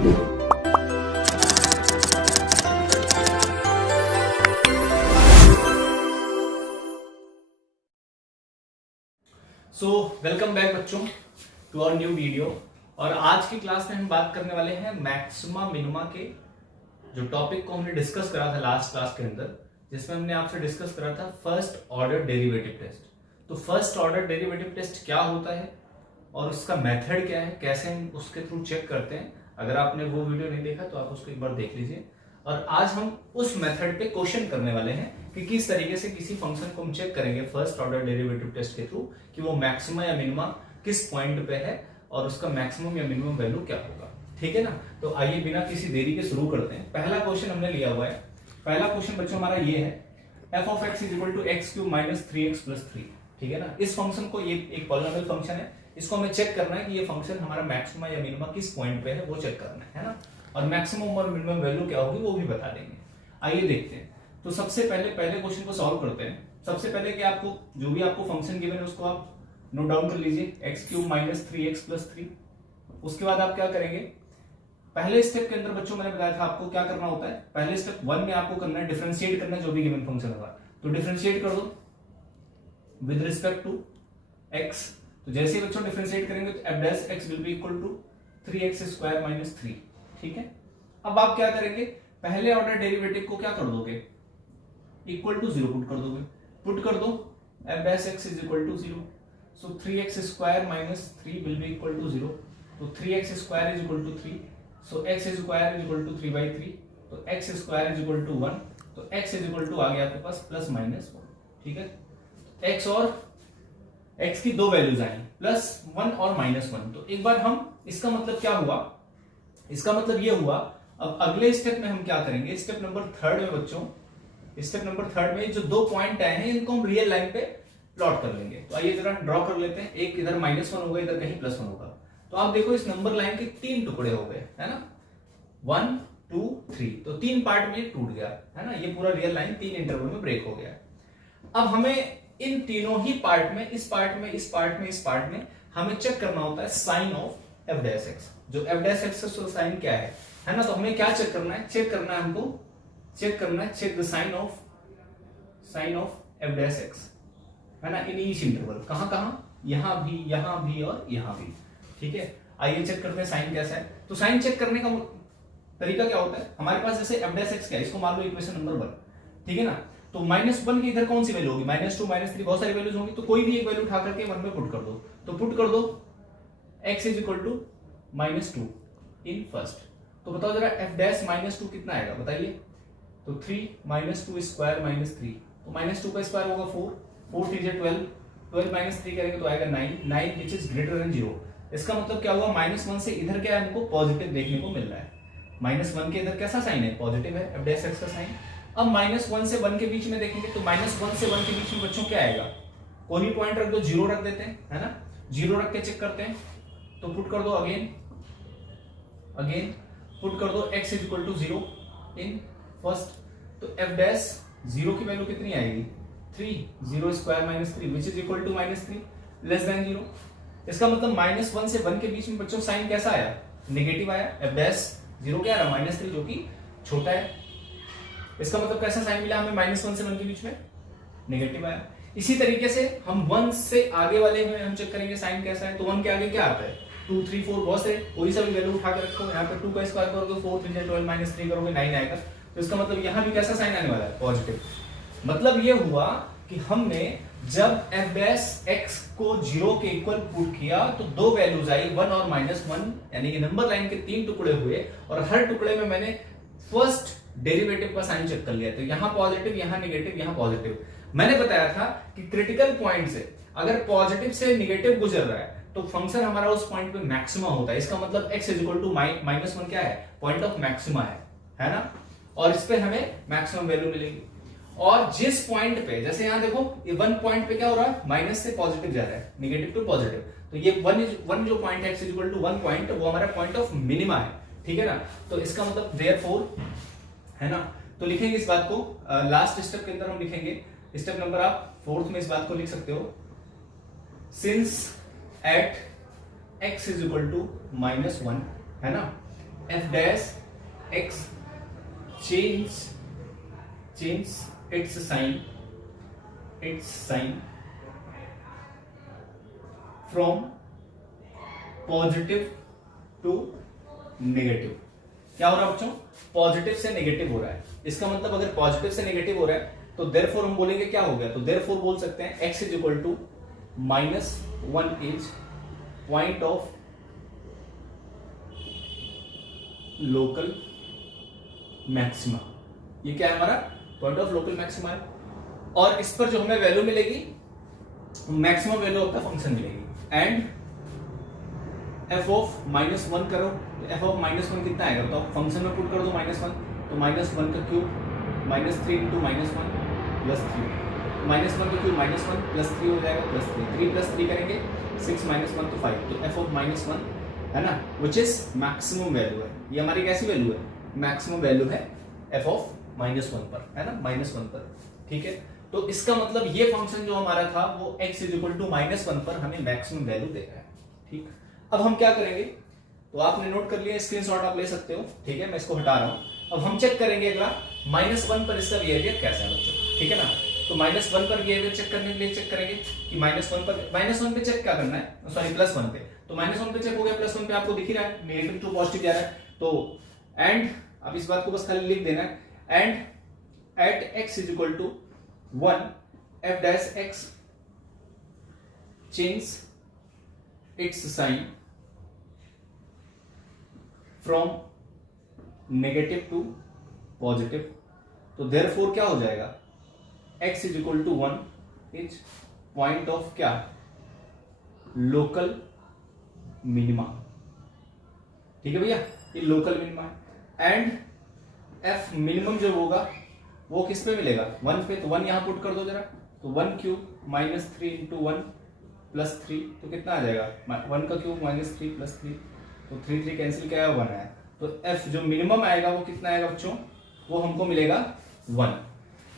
So welcome back बच्चों to our new video. और आज की क्लास में हम बात करने वाले हैं मैक्सिमा मिनिमा के जो टॉपिक को हमने डिस्कस करा था लास्ट क्लास के अंदर, जिसमें हमने आपसे डिस्कस करा था फर्स्ट ऑर्डर डेरिवेटिव टेस्ट। तो फर्स्ट ऑर्डर डेरिवेटिव टेस्ट क्या होता है और उसका मेथड क्या है, कैसे हम उसके थ्रू चेक करते हैं। अगर आपने वो वीडियो नहीं देखा तो आप उसको एक बार देख लीजिए। और आज हम उस मेथड पे क्वेश्चन करने वाले हैं कि किस तरीके से किसी फंक्शन को हम चेक करेंगे फर्स्ट ऑर्डर डेरिवेटिव टेस्ट के थ्रू कि वो मैक्सिमा या मिनिमा किस पॉइंट पे है और उसका मैक्सिमम या मिनिमम वैल्यू क्या होगा। ठीक है ना। तो आइए बिना किसी देरी के शुरू करते हैं। पहला क्वेश्चन हमने लिया हुआ है। पहला क्वेश्चन बच्चों हमारा ये है, f of x is equal to x cube minus 3x plus 3। ठीक है ना। इस फंक्शन को, ये एक पॉलिनोमियल फंक्शन है, इसको हमें चेक करना है कि ये फंक्शन हमारा मैक्सिमा या मिनिमा किस पॉइंट पे है, वो चेक करना है ना। और मैक्सिमम और मिनिमम वैल्यू क्या होगी वो भी बता देंगे। आइए देखते हैं। तो सबसे पहले क्वेश्चन को सॉल्व करते हैं। सबसे पहले कि आपको जो भी आपको फंक्शन गिवन है उसको आप नोट डाउन कर लीजिए, x cube minus 3x plus 3। उसके बाद आप क्या करेंगे, पहले स्टेप के अंदर बच्चों मैंने बताया था आपको क्या करना होता है। पहले स्टेप 1 में आपको करना है डिफरेंशिएट करना है जो भी गिवन फंक्शन होगा। तो डिफरेंशिएट कर दो विद रिस्पेक्ट टू x। तो जैसे ही बच्चों डिफरेंशिएट करेंगे तो f dash x will be equal to 3x square minus 3। ठीक है। अब आप क्या करेंगे, पहले ऑर्डर डेरिवेटिव को क्या कर दोगे, इक्वल टू 0 पुट कर दोगे। पुट कर दो f dash x is equal to 0। So 3x square minus 3 will be equal to 0। तो 3x square is equal to 3। So x square is equal to 3/3। तो x square is equal to 1। तो x is equal to आ गया आपके पास plus minus 1। ठीक है। x और x की दो वैल्यूज आई, प्लस 1 और माइनस 1। तो एक बार हम, इसका मतलब क्या हुआ, इसका मतलब ये हुआ। अब अगले स्टेप में हम क्या करेंगे, स्टेप नंबर 3 में बच्चों, स्टेप नंबर 3 में जो दो पॉइंट आए हैं इनको हम रियल लाइन पे प्लॉट कर लेंगे। तो आइए जरा ड्रॉ कर लेते हैं। एक इधर -1 होगा, इधर कहीं +1 होगा। तो आप देखो इस नंबर लाइन के 3 टुकड़े हो गए, है ना, 1 2 3। तो 3 पार्ट में टूट गया, है ना। ये पूरा रियल लाइन 3 इंटरवल में ब्रेक हो गया। अब हमें इन तीनों ही पार्ट में, इस पार्ट में, इस पार्ट में, इस पार्ट में हमें चेक करना होता है sign of f dash x। जो f डैश x का साइन क्या है ना। तो हमें क्या चेक करना है, चेक करना है हमको, चेक करना है, check the sign of f dash x, है ना, इन ईच इंटरवल। कहां कहां, यहां भी और यहां भी। ठीक है। आइए चेक करते हैं साइन कैसा है। तो साइन चेक करने का तरीका क्या होता है, हमारे पास जैसे f डैश x क्या है, इसको मान लो इक्वेशन नंबर 1। ठीक है ना। तो -1 की इधर कौन सी वैल्यू होगी, -2 -3, बहुत सारी वैल्यूज होंगी। तो कोई भी एक वैल्यू उठा करके 1 में पुट कर दो। तो पुट कर दो x is equal to -2 in first. तो बताओ जरा f डैश -2 कितना आएगा, बताइए। तो 3 -2 स्क्वायर -3। तो -2 का स्क्वायर होगा 4, 4 3 जा 12, 12 -3 करेंगे तो आएगा 9, 9 विच इज ग्रेटर देन 0। इसका मतलब क्या हुआ, -1 से इधर क्या है, हमको पॉजिटिव देखने को मिल रहा है। -1 के इधर कैसा साइन है, पॉजिटिव है f डैश x का साइन। अब -1 से 1 के बीच में देखेंगे तो -1 से 1 के बीच में बच्चों क्या आएगा, कोई भी पॉइंट रख दो, 0 रख देते हैं, है ना। 0 रख के चेक करते हैं। तो पुट कर दो अगेन पुट कर दो x is equal to 0 in first. तो f डैश 0 की वैल्यू कितनी आएगी, 3, 0 square -3 which is equal to -3 less than 0। इसका मतलब -1 से 1 के बीच में बच्चों साइन कैसा आया, नेगेटिव आया। f डैश 0 क्या आ रहा, -3, जो कि छोटा है। इसका मतलब कैसा साइन मिला हमें, -1 से 1 के बीच में नेगेटिव आया। इसी तरीके से हम 1 से आगे वाले में हम चेक करेंगे साइन कैसा है। तो 1 के आगे क्या आता है, 2 3 4, बहुत से कोई सा भी वैल्यू उठा कर रखो। यहाँ पे 2 का स्क्वायर करोगे 4 3 12 -3 करोगे 9 आएगा। तो इसका मतलब यहाँ भी कैसा साइन आने वाला है, पॉजिटिव। मतलब ये हुआ कि हमने जब f डैश x को 0 के इक्वल पुट किया तो दो वैल्यूज आई, 1 और -1, यानी कि नंबर लाइन के 3 टुकड़े हुए और हर टुकड़े में मैंने फर्स्ट डेरिवेटिव का साइन चेक कर लिया। तो यहां पॉजिटिव, यहां नेगेटिव, यहां पॉजिटिव। मैंने बताया था कि क्रिटिकल पॉइंट से अगर पॉजिटिव से नेगेटिव गुजर रहा है तो फंक्शन हमारा उस पॉइंट पे मैक्सिमा होता है। इसका मतलब x इज इक्वल टू -1 क्या है, पॉइंट ऑफ मैक्सिमा है ना। और इस पे हमें मैक्सिमम वैल्यू मिलेगी। और जिस पॉइंट पे, जैसे यहां देखो ये 1 पॉइंट पे क्या हो रहा है, माइनस से पॉजिटिव जा रहा है, नेगेटिव टू पॉजिटिव। तो ये 1 जो पॉइंट है x is equal to 1 point, वो हमारा पॉइंट ऑफ मिनिमा है। ठीक है ना। तो इसका मतलब देयरफॉर, है ना। तो लिखेंगे इस बात को लास्ट स्टेप के अंदर हम लिखेंगे, स्टेप नंबर आप 4th में इस बात को लिख सकते हो, since at x is equal to -1, है ना, f dash x change its sign from positive to negative. क्या हो रहा है बच्चों? पॉजिटिव से नेगेटिव हो रहा है। इसका मतलब अगर पॉजिटिव से नेगेटिव हो रहा है तो देयरफॉर हम बोलेंगे क्या हो गया, तो देयरफॉर बोल सकते हैं x is equal to -1 is point of local maxima. ये क्या है हमारा? पॉइंट ऑफ लोकल मैक्सिमा है। और इस पर जो हमें वैल्यू मिलेगी maximum value of the function मिलेगी। एंड f ऑफ -1 करो, f ऑफ -1 कितना आएगा बताओ? फंक्शन में पुट कर दो -1, तो -1 का क्यूब -3 इंटू -1 प्लस 3, -1 का क्यूब -1 प्लस 3 हो जाएगा, प्लस 3, 3 प्लस 3 करेंगे 6 -1 तो 5, तो f ऑफ -1 है ना, विच इज मैक्सिमम वैल्यू है। ये हमारी कैसी वैल्यू है? मैक्सिमम वैल्यू है f ऑफ -1 पर, है ना, -1 पर। ठीक है, तो इसका मतलब ये फंक्शन जो हमारा था वो x इज इक्वल टू -1 पर हमें मैक्सिमम वैल्यू दे रहा है। ठीक, अब हम क्या करेंगे, तो आपने नोट कर लिया, स्क्रीनशॉट आप ले सकते हो। ठीक है, मैं इसको हटा रहा हूं। अब हम चेक करेंगे अगला -1 पर इसका बिहेवियर कैसा है बच्चों। ठीक है ना, तो -1 पर बिहेवियर चेक करने के लिए चेक करेंगे कि -1 पे चेक क्या करना है, सॉरी +1 पे। तो -1 पे चेक हो गया, +1 पे आपको दिख ही रहा है नेगेटिव टू पॉजिटिव जा रहा है। तो एंड अब इस बात को बस खाली लिख देना है, and at x is equal to 1 f dash x change its sign from negative to positive. तो देयरफॉर क्या हो जाएगा, x is equal to 1 is point of क्या, लोकल मिनिमा। ठीक है भैया, ये लोकल मिनिमा है। एंड f मिनिमम जो होगा वो किस पे मिलेगा? 1 पे, तो 1 यहां पुट कर दो जरा, तो 1 क्यूब -3 इंटू 1 प्लस 3, तो कितना आ जाएगा? 1 का क्यूब -3 प्लस 3, तो 3 कैंसिल क्या है, 1 आया। तो f जो मिनिमम आएगा वो कितना आएगा बच्चों? वो हमको मिलेगा 1।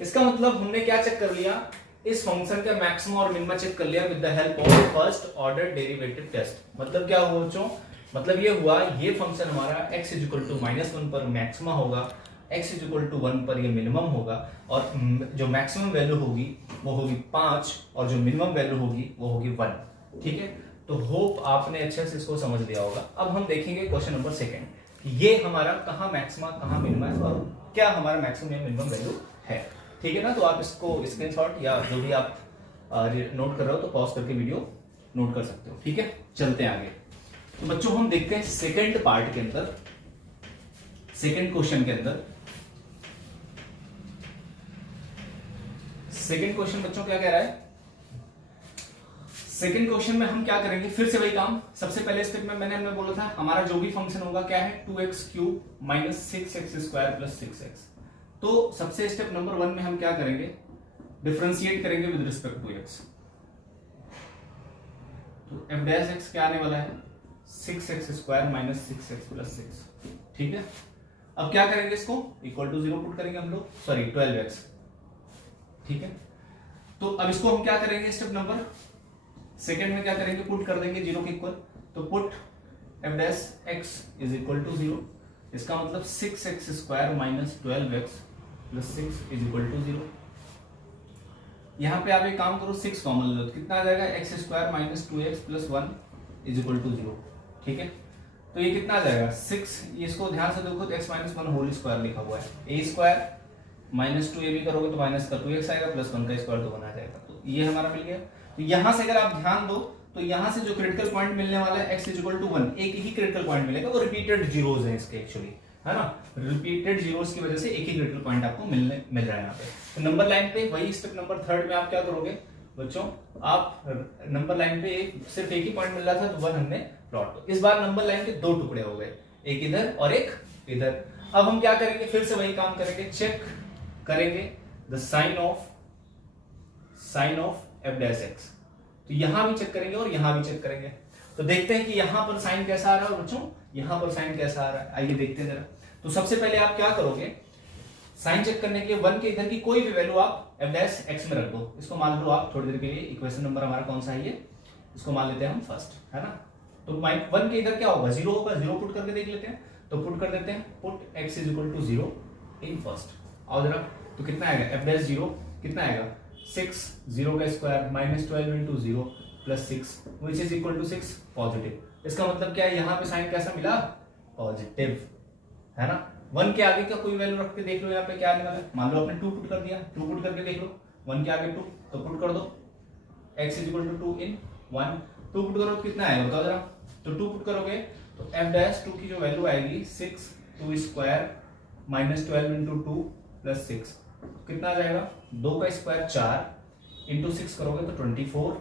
इसका मतलब हमने क्या चेक कर लिया, इस फंक्शन का मैक्सिमम और मिनिमम चेक कर लिया with the help of first order derivative test. मतलब क्या हुआ बच्चों? मतलब ये हुआ, ये फंक्शन हमारा x इज इक्वल टू -1 पर मैक्सिमा होगा, x इज इक्वल टू 1 पर ये मिनिमम होगा, और जो मैक्सिमम वैल्यू होगी वो होगी 5 और जो मिनिमम वैल्यू होगी वो होगी 1। ठीक है, तो होप आपने अच्छे से इसको समझ लिया होगा। अब हम देखेंगे क्वेश्चन नंबर 2 कि ये हमारा कहाँ मैक्सिमा कहाँ मिनिमा है और क्या हमारा मैक्सिमम या मिनिमम वैल्यू है। ठीक है ना, तो आप इसको स्क्रीनशॉट या जो भी आप नोट कर रहे हो तो पॉज करके वीडियो नोट कर सकते हो। ठीक है, चलते हैं आगे। तो बच्चों हम देखते हैं सेकंड पार्ट के अंदर, सेकंड क्वेश्चन के अंदर। सेकंड क्वेश्चन बच्चों क्या कह रहा है? सेकंड क्वेश्चन में हम क्या करेंगे, फिर से वही काम। सबसे पहले स्टेप में हमने बोला था हमारा जो भी फंक्शन होगा क्या है, 2x cube -6x square plus 6x। तो सबसे स्टेप नंबर 1 में हम क्या करेंगे, डिफरेंशिएट करेंगे विद रिस्पेक्ट टू x। तो f डैश x क्या आने वाला है, 6x square minus 6x plus 6। ठीक है, अब क्या करेंगे, इसको इक्वल टू 0 पुट करेंगे हम लोग, सॉरी 12x। ठीक है, तो अब इसको हम क्या करेंगे, स्टेप नंबर सेकेंड में क्या करेंगे, पुट कर देंगे 0 के इक्वल। तो put f dash x is equal to 0, इसका मतलब 6x square minus 12x plus 6 is equal to 0। यहां पे आप एक काम करो, 6 कॉमन लो, कितना आ जाएगा, x square minus 2x plus 1 is equal to 0। ठीक है, तो ये कितना आ जाएगा 6, इसको ध्यान से देखो तो x माइनस 1 होल स्क्वायर लिखा हुआ है, a स्क्वायर माइनस 2 भी करोगे तो माइनस का 2x आएगा प्लस 1 का स्क्वायर तो 1 आ जाएगा। तो ये हमारा मिल गया। तो यहां से अगर आप ध्यान दो तो यहां से जो क्रिटिकल पॉइंट मिलने वाला है x इज इक्वल टू 1, एक ही क्रिटिकल पॉइंट मिलेगा, वो रिपीटेड जीरोस हैं इसके एक्चुअली, है ना, रिपीटेड जीरोस की वजह से एक ही क्रिटिकल पॉइंट आपको मिल रहा है यहाँ पे। तो नंबर लाइन पे वही स्टेप नंबर 3 में आप क्या करोगे बच्चों, आप नंबर लाइन पे सिर्फ एक ही पॉइंट मिल रहा था तो 1 हमने प्लॉट। तो इस बार नंबर लाइन के 2 टुकड़े हो गए, एक इधर और एक इधर। अब हम क्या करेंगे, फिर से वही काम करेंगे, चेक करेंगे the sign of f dash x। तो यहां भी चेक करेंगे और यहां भी चेक करेंगे। तो देखते हैं कि यहां पर साइन कैसा आ रहा है बच्चों, यहां पर साइन कैसा आ रहा है, आइए देखते हैं जरा। तो सबसे पहले आप क्या करोगे, साइन चेक करने के 1 के इधर की कोई भी वैल्यू आप f डैश x में रख दो। इसको मान लो आप थोड़ी देर के लिए, इक्वेशन नंबर हमारा कौन सा है ये, इसको मान लेते हैं हम फर्स्ट, है ना। तो 1 के इधर क्या होगा, 0 होगा, 0 पुट करके देख लेते हैं। तो पुट कर देते हैं, put x is equal to 0 in first. आओ जरा, तो कितना आएगा f डैश 0 कितना आएगा 6, 0 का square minus 12 into 0 plus 6 which is equal to 6 positive. इसका मतलब क्या है, यहाँ पे साइन कैसा मिला, पॉजिटिव, है ना। 1 के आगे का कोई वैल्यू रख के देख लो यहाँ पे क्या आने वाला है। मान लो आपने 2 पुट कर दिया, 2 पुट करके देख लो, 1 के आगे 2 तो पुट कर दो x is equal to 2 in 1, 2 put करो कितना आएगा बताओ जरा। तो 2 पुट करोगे तो f डैश 2 की जो वैल्यू आएगी 6, 2 स्क्वायर माइनस 12 इंटू 2 प्लस 6 कितना आ जाएगा, 2 का स्क्वायर 4 इंटू 6 करोगे तो 24,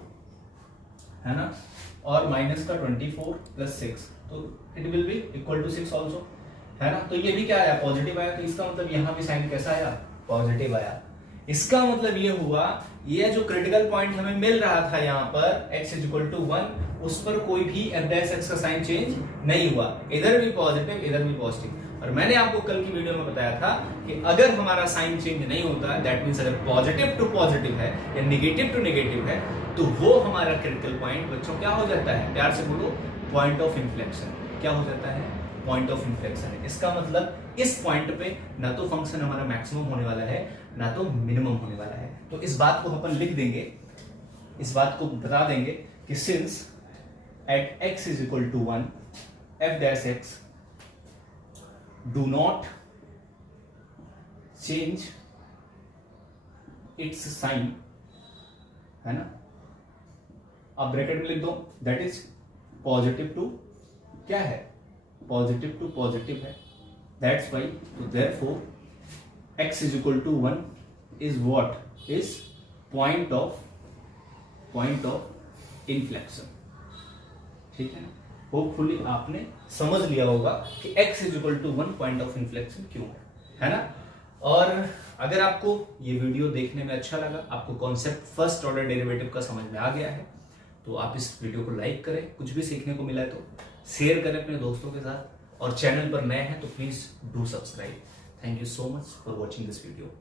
है ना, और माइनस का 24 प्लस 6 तो it will be equal to 6 also, है ना। तो ये भी क्या आया, पॉजिटिव आया। तो इसका मतलब यहाँ भी साइन कैसा आया, पॉजिटिव आया। इसका मतलब ये हुआ, ये जो क्रिटिकल पॉइंट हमें मिल रहा था यहाँ पर x इज इक्वल टू 1, उस पर कोई भी f डैश x का साइन चेंज नहीं हुआ, इधर भी पॉजिटिव इधर भी पॉजिटिव। और मैंने आपको कल की वीडियो में बताया था कि अगर हमारा साइन चेंज नहीं होता, दैट मींस अगर पॉजिटिव टू पॉजिटिव है या नेगेटिव टू नेगेटिव है, तो वो हमारा क्रिटिकल पॉइंट बच्चों क्या हो जाता है, प्यार से बोलो, पॉइंट ऑफ इन्फ्लेक्शन। क्या हो जाता है, पॉइंट ऑफ इन्फ्लेक्शन है। इसका मतलब इस पॉइंट पे ना तो फंक्शन हमारा मैक्सिमम होने वाला है ना तो मिनिमम होने वाला है। तो इस बात को अपन लिख देंगे, इस बात को बता देंगे कि since at x is equal to 1 f dash x do not change its sign, है ना। अब ब्रैकेट में लिख दो, दैट इज पॉजिटिव टू क्या है, पॉजिटिव टू पॉजिटिव है, दैट्स वाई। तो therefore x is equal to 1 is what, is point of inflection, ठीक है ना। होपफुली आपने समझ लिया होगा कि x is equal to 1 point of inflection क्यों है ना। और अगर आपको ये वीडियो देखने में अच्छा लगा, आपको कॉन्सेप्ट फर्स्ट ऑर्डर डेरिवेटिव का समझ में आ गया है, तो आप इस वीडियो को लाइक करें, कुछ भी सीखने को मिला है तो शेयर करें अपने दोस्तों के साथ, और चैनल पर नए हैं तो please do subscribe. Thank you so much for watching this video.